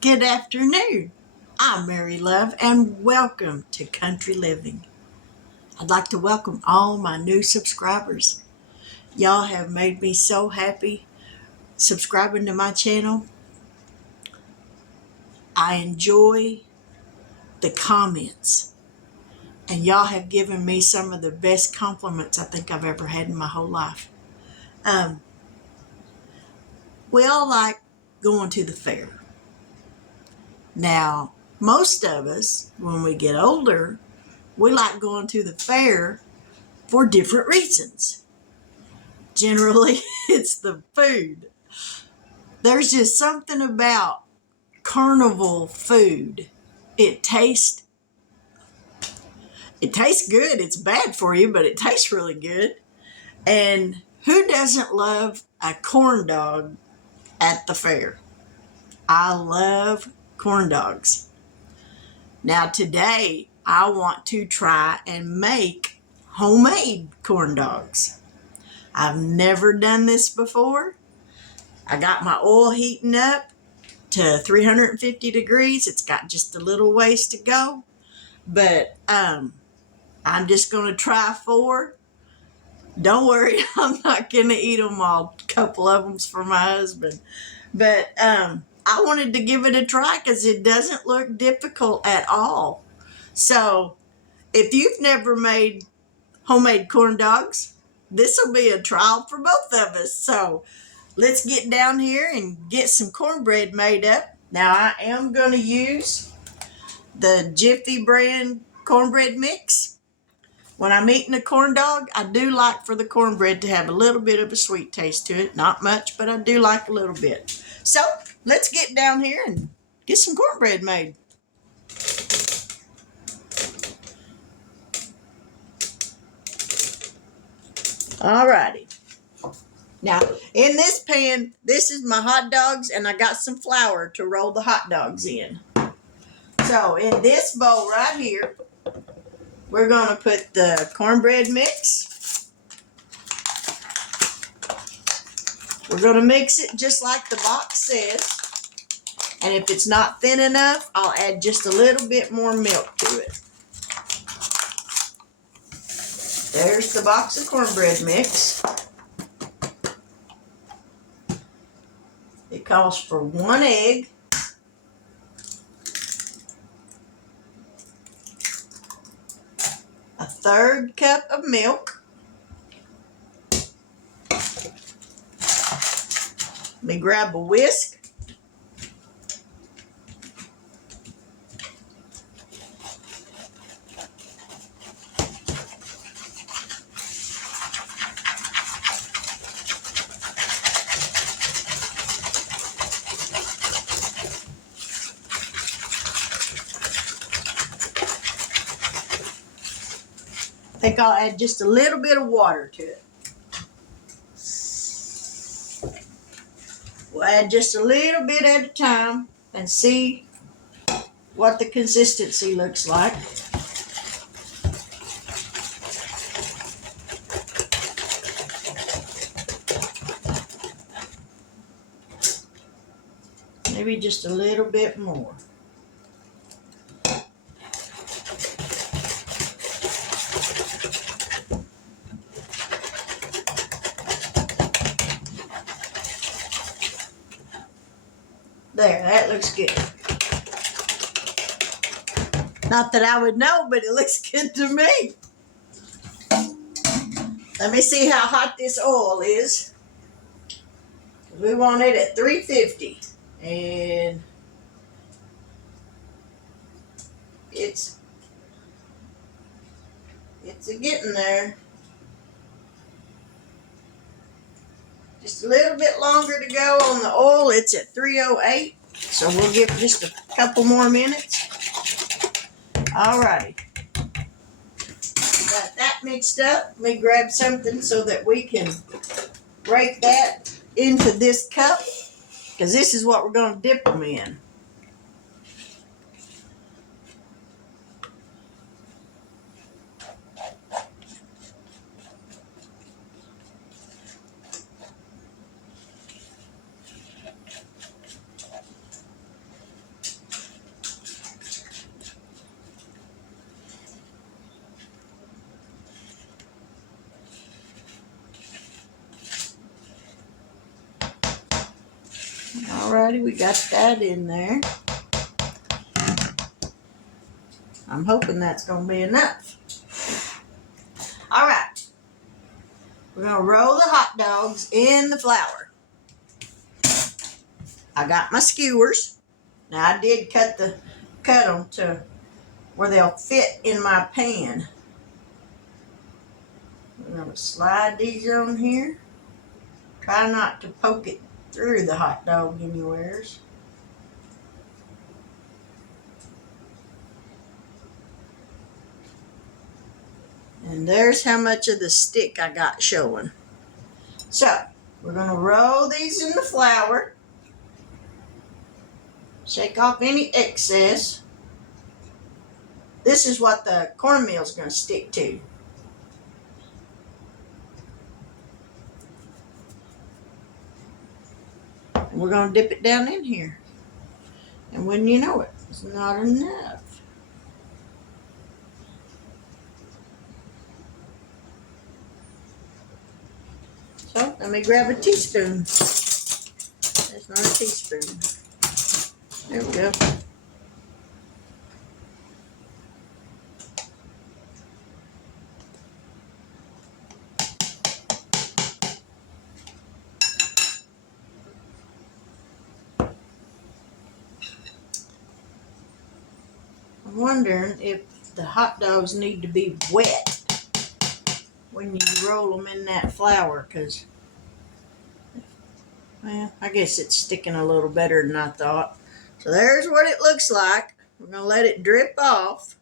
Good afternoon. I'm Mary Love, and welcome to Country Living. I'd like to welcome all my new subscribers. Y'all have made me so happy subscribing to my channel. I enjoy the comments, and y'all have given me some of the best compliments I think I've ever had in my whole life. Um, we all like going to the fair. Now, most of us, when we get older, we like going to the fair for different reasons. Generally, it's the food. There's just something about carnival food. It tastes it tastes good. It's bad for you, but it tastes really good. And who doesn't love a corn dog at the fair? I love corn dogs. Now today I want to try and make homemade corn dogs. I've never done this before. I got my oil heating up to 350 degrees. It's got just a little ways to go, but I'm just going to try 4. Don't worry, I'm not going to eat them all. A couple of them's for my husband, but I wanted to give it a try because it doesn't look difficult at all. So if you've never made homemade corn dogs, this will be a trial for both of us. So let's get down here and get some cornbread made up. Now I am going to use the Jiffy brand cornbread mix. When I'm eating a corn dog, I do like for the cornbread to have a little bit of a sweet taste to it. Not much, but I do like a little bit. So let's get down here and get some cornbread made. Alrighty. Now, in this pan, this is my hot dogs, and I got some flour to roll the hot dogs in. So, in this bowl right here, we're going to put the cornbread mix. We're going to mix it just like the box says. And if it's not thin enough, I'll add just a little bit more milk to it. There's the box of cornbread mix. It calls for 1 egg, a 1/3 cup of milk. Let me grab a whisk. I think I'll add just a little bit of water to it. We'll add just a little bit at a time and see what the consistency looks like. Maybe just a little bit more. There, that looks good. Not that I would know, but it looks good to me. Let me see how hot this oil is. We want it at 350. And it's getting there. Just a little bit longer to go on the oil. It's at 308. So we'll give it just a couple more minutes. Alrighty. Got that mixed up. Let me grab something so that we can break that into this cup, because this is what we're going to dip them in. Alrighty, we got that in there. I'm hoping that's going to be enough. Alright. We're going to roll the hot dogs in the flour. I got my skewers. Now I did cut them to where they'll fit in my pan. I'm going to slide these on here. Try not to poke it through the hot dog anywheres. And there's how much of the stick I got showing. So, we're going to roll these in the flour. Shake off any excess. This is what the cornmeal is going to stick to. And we're going to dip it down in here. And when you know it, it's not enough. So, let me grab a teaspoon. That's not a teaspoon. There we go. I'm wondering if the hot dogs need to be wet when you roll them in that flour, because, well, I guess it's sticking a little better than I thought. So there's what it looks like. We're going to let it drip off.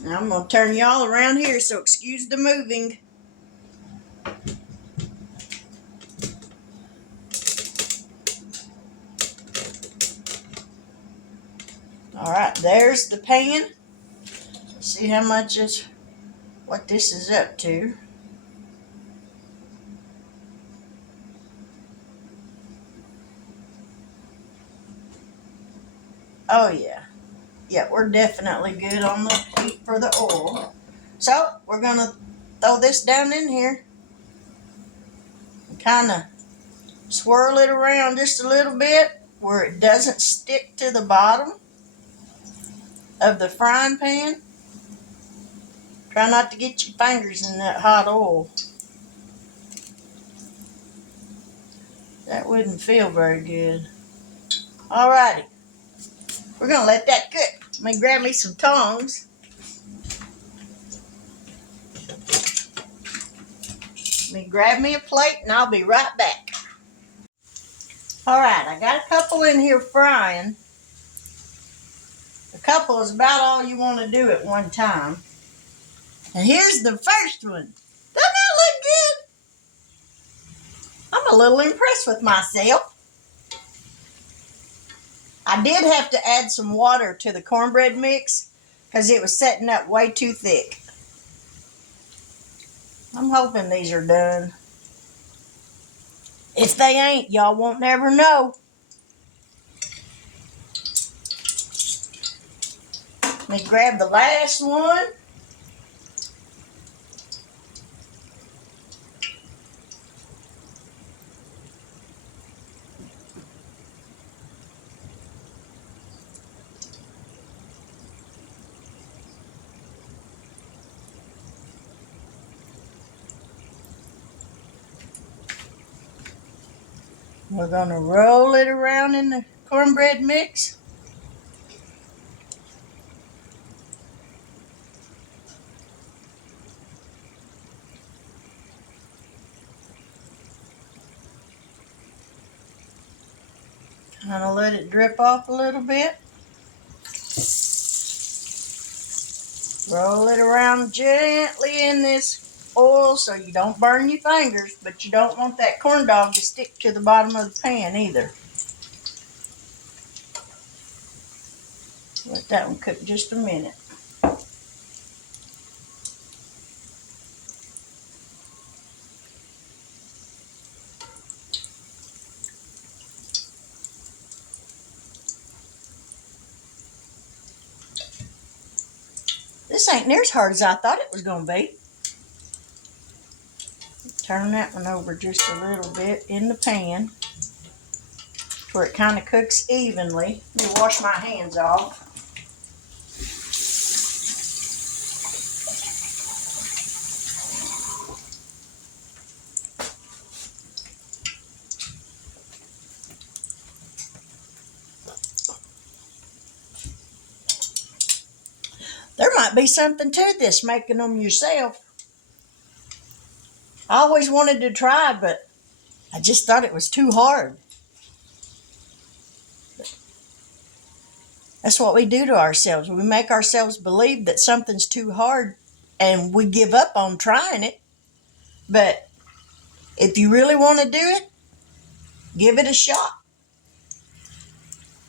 Now I'm going to turn y'all around here, so excuse the moving. Alright, there's the pan. See how much is, what this is up to. Oh yeah. Yeah, we're definitely good on the heat for the oil. So, we're going to throw this down in here. And kind of swirl it around just a little bit where it doesn't stick to the bottom of the frying pan. Try not to get your fingers in that hot oil. That wouldn't feel very good. Alrighty. We're going to let that cook. Let me grab me some tongs. Let me grab me a plate and I'll be right back. Alright, I got a couple in here frying. A couple is about all you want to do at one time. And here's the first one. Doesn't that look good? I'm a little impressed with myself. I did have to add some water to the cornbread mix because it was setting up way too thick. I'm hoping these are done. If they ain't, y'all won't never know. Let me grab the last one. We're going to roll it around in the cornbread mix. Kind of let it drip off a little bit. Roll it around gently in this oil so you don't burn your fingers, but you don't want that corn dog to stick to the bottom of the pan either. Let that one cook just a minute. This ain't near as hard as I thought it was going to be. Turn that one over just a little bit in the pan where it kind of cooks evenly. Let me wash my hands off. There might be something to this, making them yourself. I always wanted to try, but I just thought it was too hard. That's what we do to ourselves. We make ourselves believe that something's too hard and we give up on trying it. But if you really want to do it, give it a shot.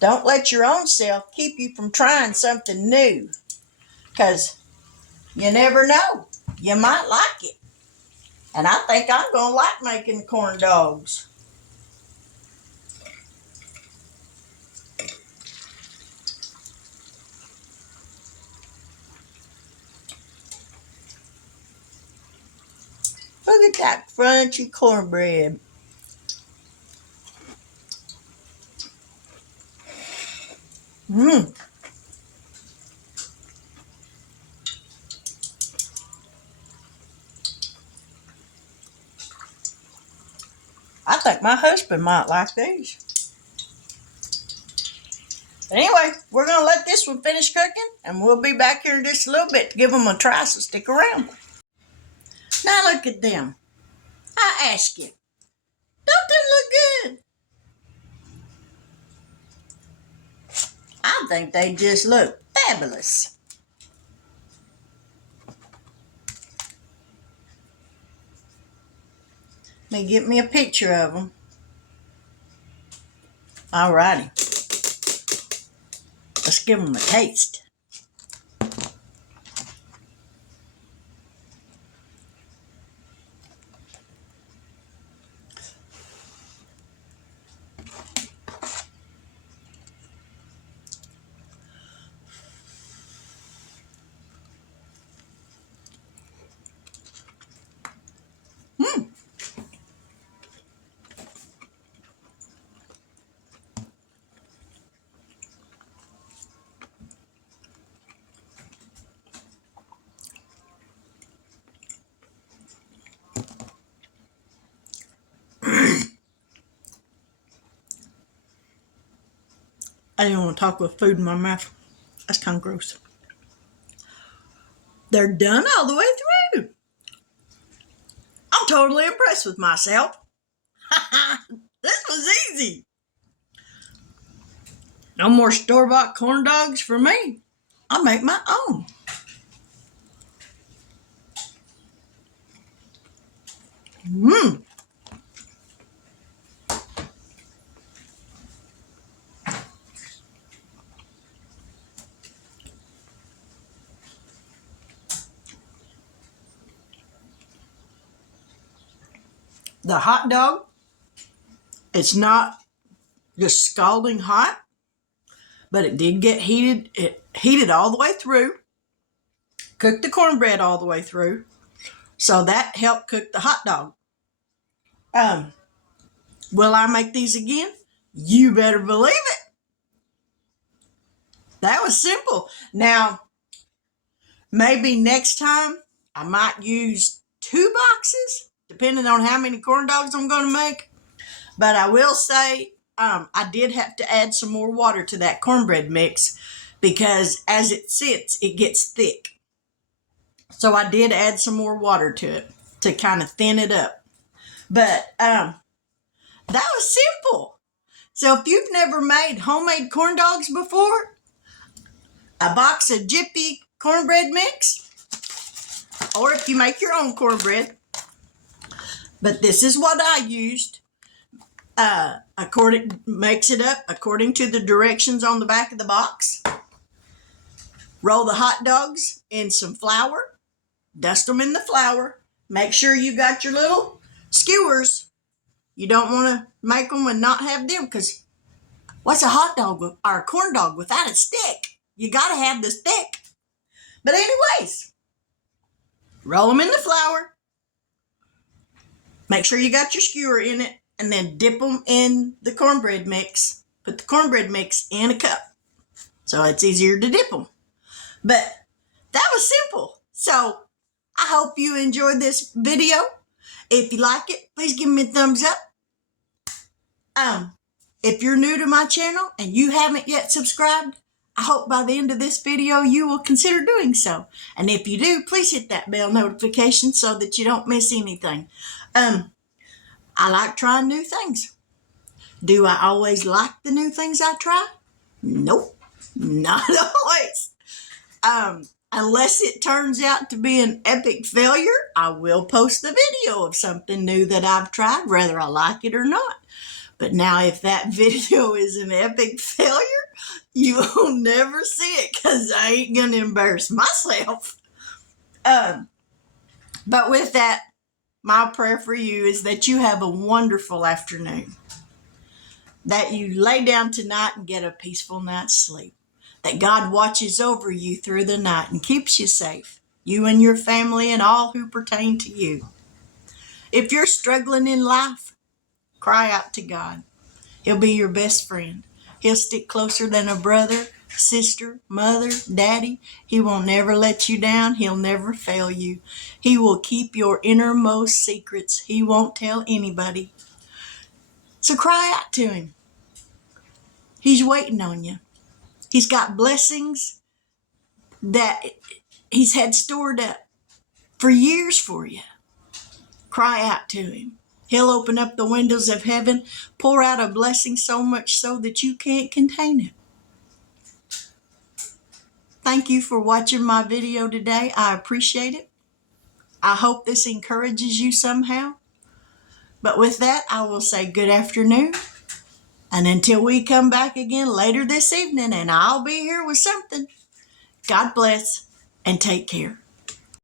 Don't let your own self keep you from trying something new, because you never know. You might like it. And I think I'm going to like making corn dogs. Look at that crunchy cornbread. Mmm. I think my husband might like these. But anyway, we're going to let this one finish cooking, and we'll be back here in just a little bit to give them a try, so stick around. Now look at them. I ask you, don't they look good? I think they just look fabulous. Let me get me a picture of them. Alrighty. Let's give them a taste. I didn't want to talk with food in my mouth. That's kind of gross. They're done all the way through. I'm totally impressed with myself. This was easy. No more store-bought corn dogs for me. I'll make my own. Mmm. The hot dog, it's not just scalding hot, but it did get heated. It heated all the way through, cooked the cornbread all the way through, so that helped cook the hot dog. Will I make these again? You better believe it. That was simple. Now, maybe next time I might use 2 boxes, depending on how many corn dogs I'm going to make. But I will say I did have to add some more water to that cornbread mix because as it sits, it gets thick. So I did add some more water to it to kind of thin it up. But that was simple. So if you've never made homemade corn dogs before, a box of Jiffy cornbread mix, or if you make your own cornbread, but this is what I used. Makes it up according to the directions on the back of the box. Roll the hot dogs in some flour, dust them in the flour. Make sure you got your little skewers. You don't want to make them and not have them, because what's a hot dog or a corn dog without a stick? You got to have the stick. But anyways, roll them in the flour. Make sure you got your skewer in it, and then dip them in the cornbread mix. Put the cornbread mix in a cup so it's easier to dip them. But that was simple. So I hope you enjoyed this video. If you like it, please give me a thumbs up. If you're new to my channel and you haven't yet subscribed, I hope by the end of this video you will consider doing so. And if you do, please hit that bell notification so that you don't miss anything. I like trying new things. Do I always like the new things I try? Nope, not always. Unless it turns out to be an epic failure, I will post a video of something new that I've tried, whether I like it or not. But now if that video is an epic failure, you will never see it because I ain't going to embarrass myself. But with that, my prayer for you is that you have a wonderful afternoon. That you lay down tonight and get a peaceful night's sleep. That God watches over you through the night and keeps you safe, you and your family and all who pertain to you. If you're struggling in life, cry out to God. He'll be your best friend. He'll stick closer than a brother, sister, mother, daddy. He will never let you down. He'll never fail you. He will keep your innermost secrets. He won't tell anybody. So cry out to him. He's waiting on you. He's got blessings that he's had stored up for years for you. Cry out to him. He'll open up the windows of heaven, pour out a blessing so much so that you can't contain it. Thank you for watching my video today. I appreciate it. I hope this encourages you somehow. But with that, I will say good afternoon. And until we come back again later this evening, and I'll be here with something, God bless and take care.